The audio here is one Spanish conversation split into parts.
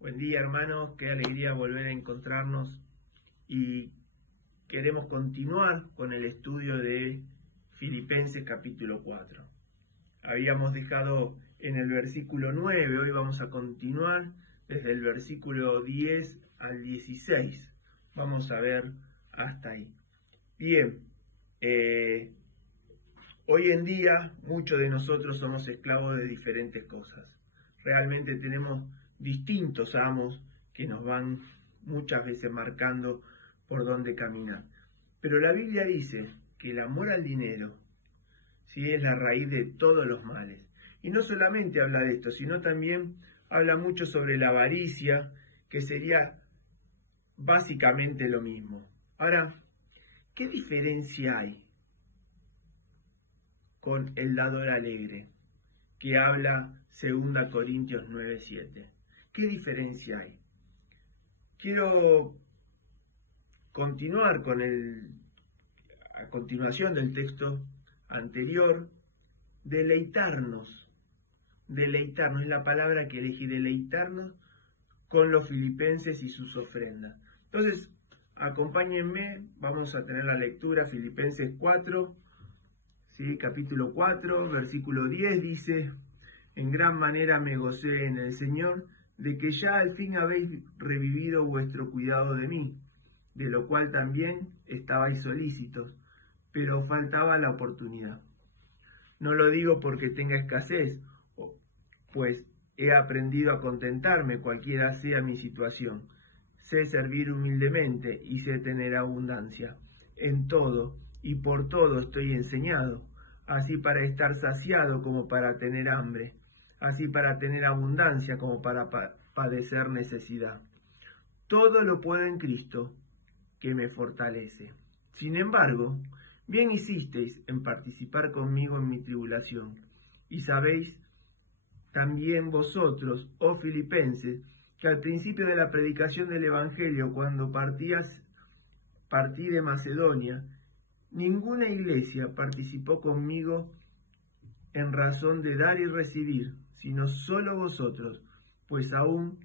Buen día, hermanos, qué alegría volver a encontrarnos y queremos continuar con el estudio de Filipenses capítulo 4. Habíamos dejado en el versículo 9, hoy vamos a continuar desde el versículo 10 al 16. Vamos a ver hasta ahí. Bien, hoy en día muchos de nosotros somos esclavos de diferentes cosas. Realmente tenemos distintos amos que nos van muchas veces marcando por dónde caminar. Pero la Biblia dice que el amor al dinero sí es la raíz de todos los males. Y no solamente habla de esto, sino también habla mucho sobre la avaricia, que sería básicamente lo mismo. Ahora, ¿qué diferencia hay con el dador alegre, que habla 2 Corintios 9:7? ¿Qué diferencia hay? Quiero continuar con a continuación del texto anterior, deleitarnos es la palabra que elegí, deleitarnos con los filipenses y sus ofrendas. Entonces, acompáñenme, vamos a tener la lectura, Filipenses 4, ¿sí? Capítulo 4, versículo 10 dice: en gran manera me gocé en el Señor, de que ya al fin habéis revivido vuestro cuidado de mí, de lo cual también estabais solícitos, pero faltaba la oportunidad. No lo digo porque tenga escasez, pues he aprendido a contentarme cualquiera sea mi situación. Sé servir humildemente y sé tener abundancia. En todo y por todo estoy enseñado, así para estar saciado como para tener hambre, así para tener abundancia como para padecer necesidad. Todo lo puedo en Cristo, que me fortalece. Sin embargo, bien hicisteis en participar conmigo en mi tribulación. Y sabéis también vosotros, oh filipenses, que al principio de la predicación del Evangelio, cuando partí de Macedonia, ninguna iglesia participó conmigo en razón de dar y recibir, sino solo vosotros, pues aún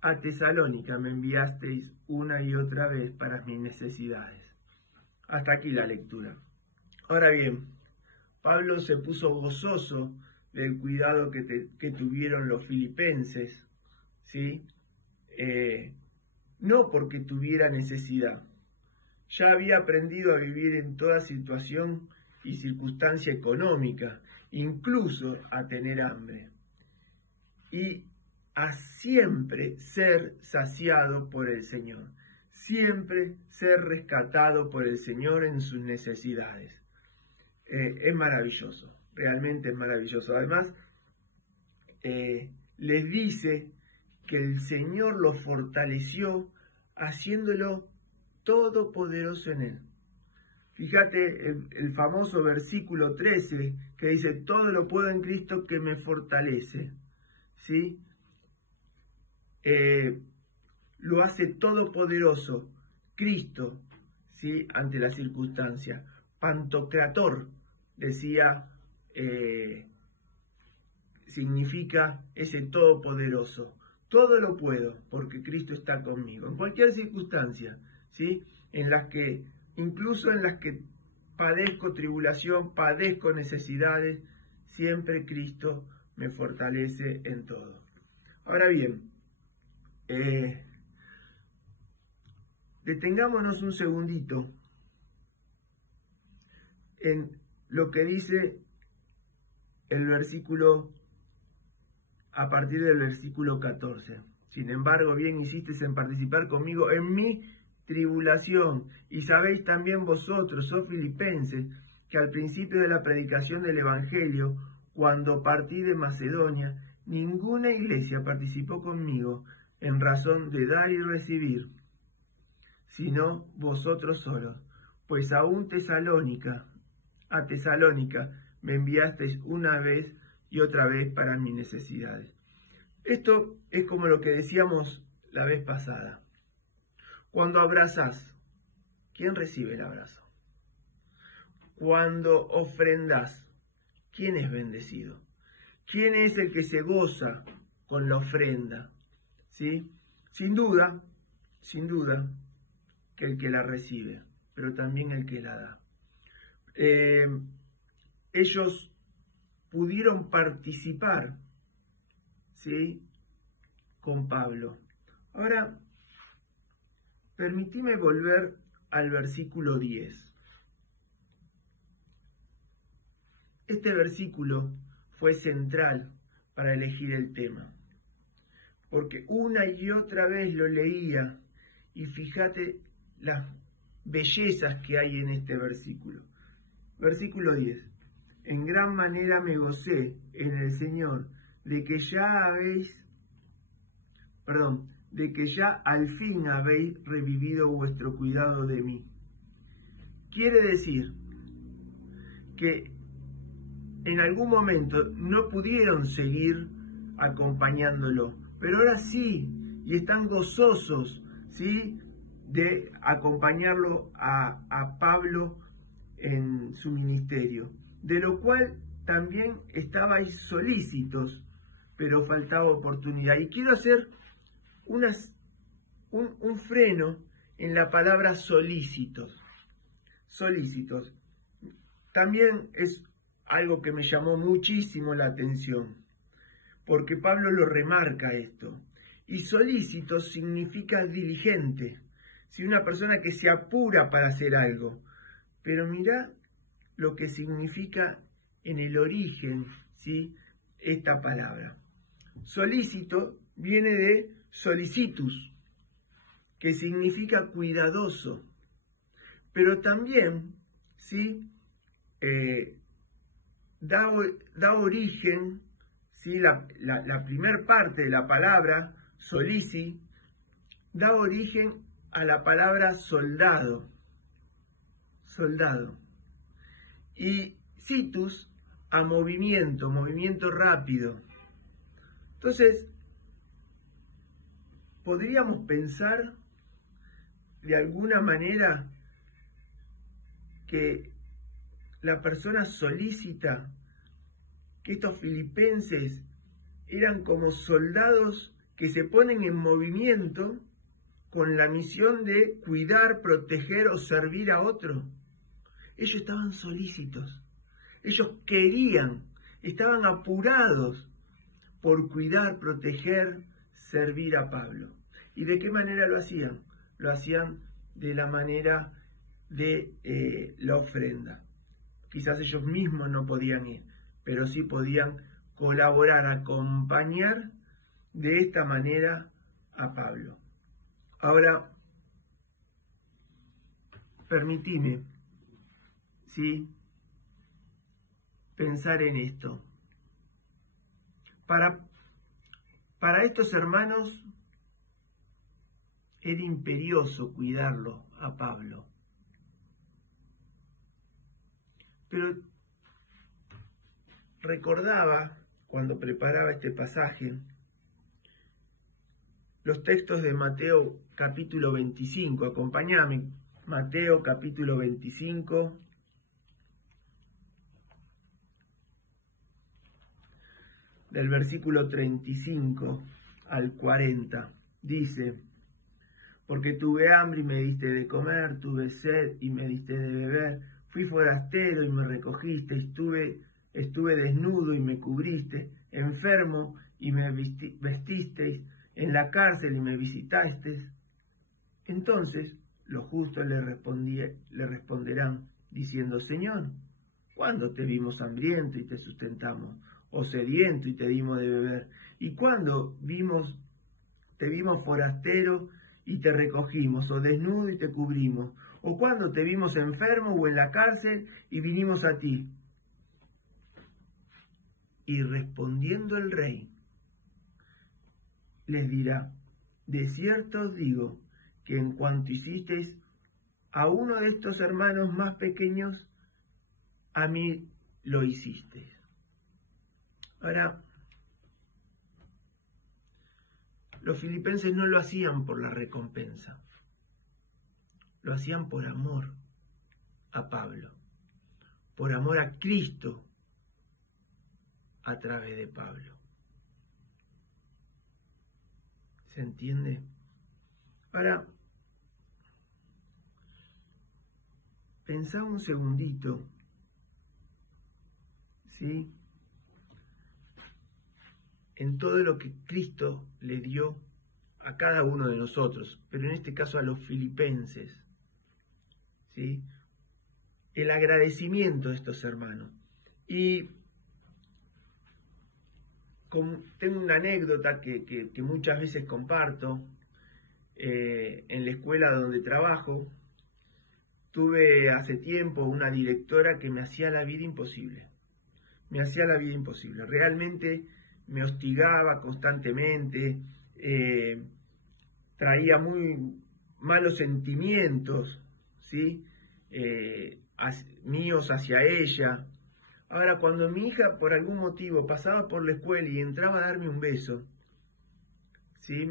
a Tesalónica me enviasteis una y otra vez para mis necesidades. Hasta aquí la lectura. Ahora bien, Pablo se puso gozoso del cuidado que tuvieron los filipenses, ¿sí? No porque tuviera necesidad. Ya había aprendido a vivir en toda situación y circunstancia económica, incluso a tener hambre, y a siempre ser saciado por el Señor, siempre ser rescatado por el Señor en sus necesidades. Es maravilloso, realmente es maravilloso. Además, les dice que el Señor lo fortaleció haciéndolo todopoderoso en él. Fíjate el famoso versículo 13 que dice: todo lo puedo en Cristo que me fortalece, ¿sí? Lo hace todopoderoso Cristo, ¿sí? Ante la circunstancia. Pantocrator decía, significa ese todopoderoso. Todo lo puedo porque Cristo está conmigo, en cualquier circunstancia, ¿sí? Incluso en las que padezco tribulación, padezco necesidades, siempre Cristo me fortalece en todo. Ahora bien, detengámonos un segundito en lo que dice el versículo, a partir del versículo 14. Sin embargo, bien hicisteis en participar conmigo en mi tribulación, y sabéis también vosotros, oh filipenses, que al principio de la predicación del Evangelio, cuando partí de Macedonia, ninguna iglesia participó conmigo en razón de dar y recibir, sino vosotros solos, pues aún a Tesalónica me enviasteis una vez y otra vez para mis necesidades. Esto es como lo que decíamos la vez pasada. Cuando abrazás, ¿quién recibe el abrazo? Cuando ofrendás, ¿quién es bendecido? ¿Quién es el que se goza con la ofrenda? ¿sí? Sin duda, que el que la recibe, pero también el que la da. Ellos pudieron participar, ¿sí?, con Pablo. Ahora, permitime volver al versículo 10. Este versículo fue central para elegir el tema, porque una y otra vez lo leía y fíjate las bellezas que hay en este versículo. Versículo 10. En gran manera me gocé en el Señor de que ya al fin habéis revivido vuestro cuidado de mí. Quiere decir que en algún momento no pudieron seguir acompañándolo, pero ahora sí, y están gozosos, ¿sí?, de acompañarlo a Pablo en su ministerio, de lo cual también estabais solícitos, pero faltaba oportunidad. Y quiero hacer un freno en la palabra solícitos. Solícitos. También es algo que me llamó muchísimo la atención, porque Pablo lo remarca esto. Y solícito significa diligente, si una persona que se apura para hacer algo. Pero mirá lo que significa en el origen, ¿sí?, esta palabra. Solícito viene de solicitus, que significa cuidadoso, pero también, ¿sí?, da origen, ¿sí?, la primer parte de la palabra, solici, da origen a la palabra soldado. Y situs a movimiento rápido. Entonces, podríamos pensar de alguna manera que la persona solícita, que estos filipenses eran como soldados que se ponen en movimiento con la misión de cuidar, proteger o servir a otro. Ellos estaban solícitos, ellos querían, estaban apurados por cuidar, proteger, servir a Pablo. ¿Y de qué manera lo hacían? Lo hacían de la manera de la ofrenda. Quizás ellos mismos no podían ir, pero sí podían colaborar, acompañar de esta manera a Pablo. Ahora, permitime, ¿sí?, pensar en esto. Para estos hermanos era imperioso cuidarlo a Pablo. Pero recordaba, cuando preparaba este pasaje, los textos de Mateo capítulo 25. Acompáñame, Mateo capítulo 25. Del versículo 35 al 40, dice: porque tuve hambre y me diste de comer, tuve sed y me diste de beber, fui forastero y me recogiste, estuve desnudo y me cubriste, enfermo y me vestisteis, en la cárcel y me visitasteis. Entonces los justos le responderán, diciendo: Señor, ¿cuándo te vimos hambriento y te sustentamos? ¿O sediento y te dimos de beber? ¿Y cuándo te vimos forastero y te recogimos? ¿O desnudo y te cubrimos? ¿O cuándo te vimos enfermo o en la cárcel y vinimos a ti? Y respondiendo el rey, les dirá: de cierto os digo que en cuanto hicisteis a uno de estos hermanos más pequeños, a mí lo hicisteis. Ahora, los filipenses no lo hacían por la recompensa, lo hacían por amor a Pablo, por amor a Cristo a través de Pablo. ¿Se entiende? Ahora, pensá un segundito, ¿sí?, en todo lo que Cristo le dio a cada uno de nosotros, pero en este caso a los filipenses, ¿sí?, el agradecimiento de estos hermanos. Y tengo una anécdota que muchas veces comparto. En la escuela donde trabajo, tuve hace tiempo una directora que me hacía la vida imposible. Me hacía la vida imposible. Realmente me hostigaba constantemente, traía muy malos sentimientos, ¿sí?, míos hacia ella. Ahora, cuando mi hija por algún motivo pasaba por la escuela y entraba a darme un beso, ¿sí?,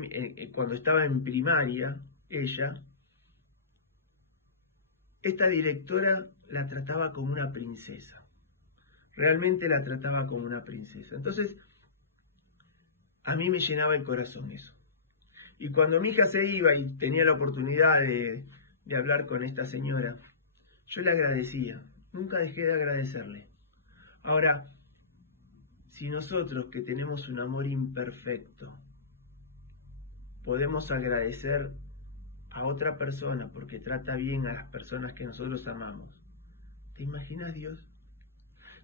cuando estaba en primaria, esta directora la trataba como una princesa. Realmente la trataba como una princesa. Entonces, a mí me llenaba el corazón eso. Y cuando mi hija se iba y tenía la oportunidad de hablar con esta señora, yo le agradecía. Nunca dejé de agradecerle. Ahora, si nosotros que tenemos un amor imperfecto, podemos agradecer a otra persona porque trata bien a las personas que nosotros amamos, ¿te imaginas Dios?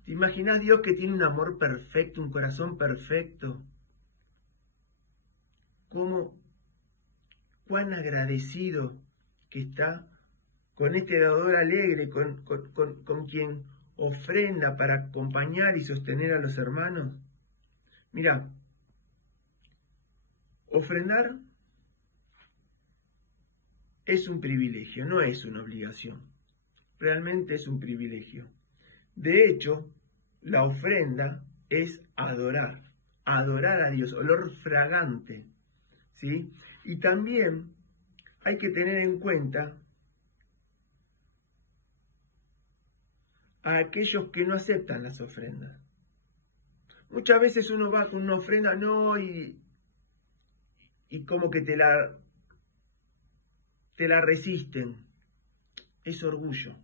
¿Te imaginas Dios que tiene un amor perfecto, un corazón perfecto? Cuán agradecido que está con este dador alegre, con quien ofrenda para acompañar y sostener a los hermanos. Mira, ofrendar es un privilegio, no es una obligación. Realmente es un privilegio. De hecho, la ofrenda es adorar a Dios, olor fragante, ¿sí? Y también hay que tener en cuenta a aquellos que no aceptan las ofrendas. Muchas veces uno va con una ofrenda, no, y como que te la resisten. Es orgullo.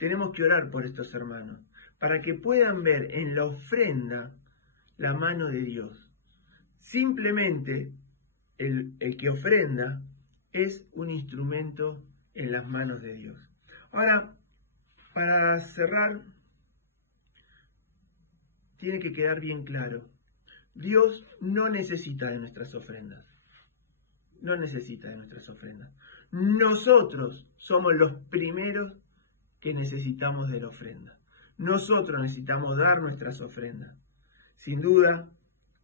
Tenemos que orar por estos hermanos, para que puedan ver en la ofrenda la mano de Dios. Simplemente el que ofrenda es un instrumento en las manos de Dios. Ahora, para cerrar, tiene que quedar bien claro, Dios no necesita de nuestras ofrendas. No necesita de nuestras ofrendas. Nosotros somos los primeros que necesitamos de la ofrenda. Nosotros necesitamos dar nuestras ofrendas. Sin duda,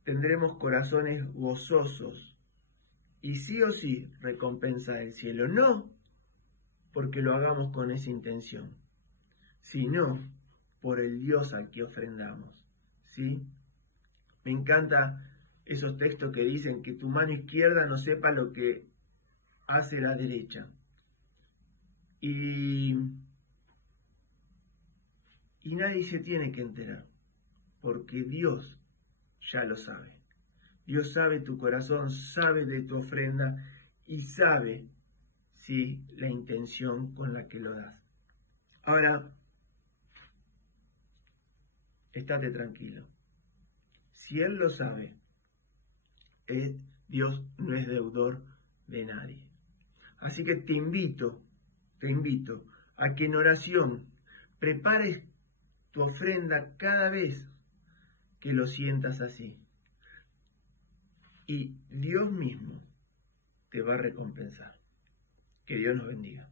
tendremos corazones gozosos y sí o sí recompensa del cielo. No porque lo hagamos con esa intención, sino por el Dios al que ofrendamos, ¿sí? Me encanta esos textos que dicen que tu mano izquierda no sepa lo que hace la derecha. Y nadie se tiene que enterar, porque Dios ya lo sabe. Dios sabe tu corazón, sabe de tu ofrenda y sabe, sí, la intención con la que lo das. Ahora, estate tranquilo. Si Él lo sabe, Dios no es deudor de nadie. Así que te invito a que en oración prepares tu ofrenda cada vez que lo sientas así. Y Dios mismo te va a recompensar. Que Dios nos bendiga.